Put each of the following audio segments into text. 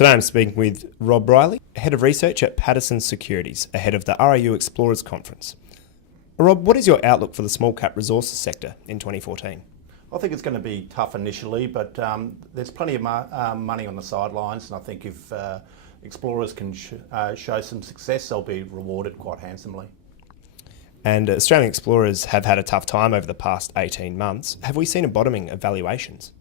Today I'm speaking with Rob Brierley, Head of Research at Patersons Securities, ahead of the RIU Explorers Conference. Rob, what is your outlook for the small cap resources sector in 2014? I think it's going to be tough initially, but there's plenty of money on the sidelines, and I think if explorers can show some success, they'll be rewarded quite handsomely. And Australian explorers have had a tough time over the past 18 months. Have we seen a bottoming of valuations?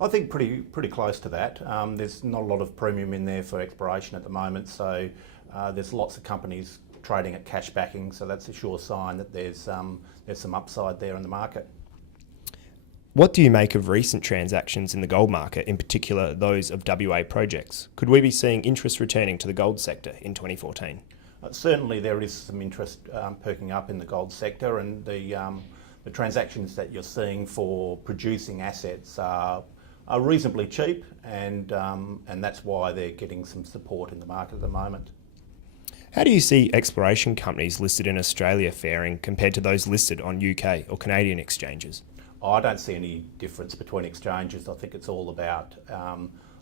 I think pretty close to that. There's not a lot of premium in there for exploration at the moment, so there's lots of companies trading at cash backing, so that's a sure sign that there's some upside there in the market. What do you make of recent transactions in the gold market, in particular those of WA projects? Could we be seeing interest returning to the gold sector in 2014? Certainly there is some interest perking up in the gold sector, and the transactions that you're seeing for producing assets are reasonably cheap, and that's why they're getting some support in the market at the moment. How do you see exploration companies listed in Australia faring compared to those listed on UK or Canadian exchanges? I don't see any difference between exchanges. I think it's all about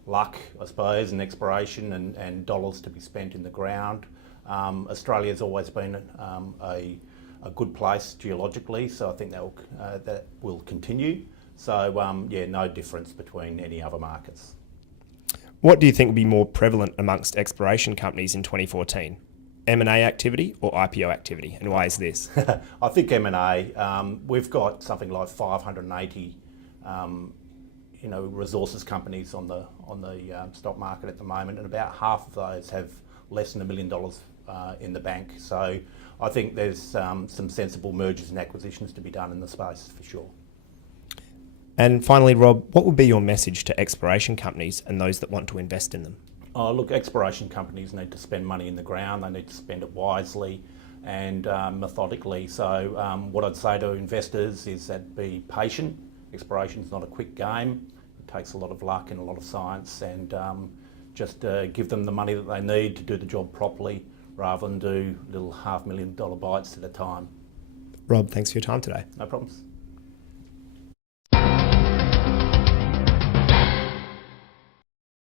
luck, I suppose, and exploration and dollars to be spent in the ground. Australia's always been a good place geologically, so I think that will continue. So yeah, no difference between any other markets. What do you think will be more prevalent amongst exploration companies in 2014? M&A activity or IPO activity, and why is this? I think M&A. We've got something like 580 resources companies on the stock market at the moment, and about half of those have less than $1 million in the bank. So I think there's some sensible mergers and acquisitions to be done in the space for sure. And finally, Rob, what would be your message to exploration companies and those that want to invest in them? Look, exploration companies need to spend money in the ground. They need to spend it wisely and methodically. So what I'd say to investors is that be patient. Exploration is not a quick game. It takes a lot of luck and a lot of science, and just give them the money that they need to do the job properly, rather than do little $500,000 bites at a time. Rob, thanks for your time today. No problems.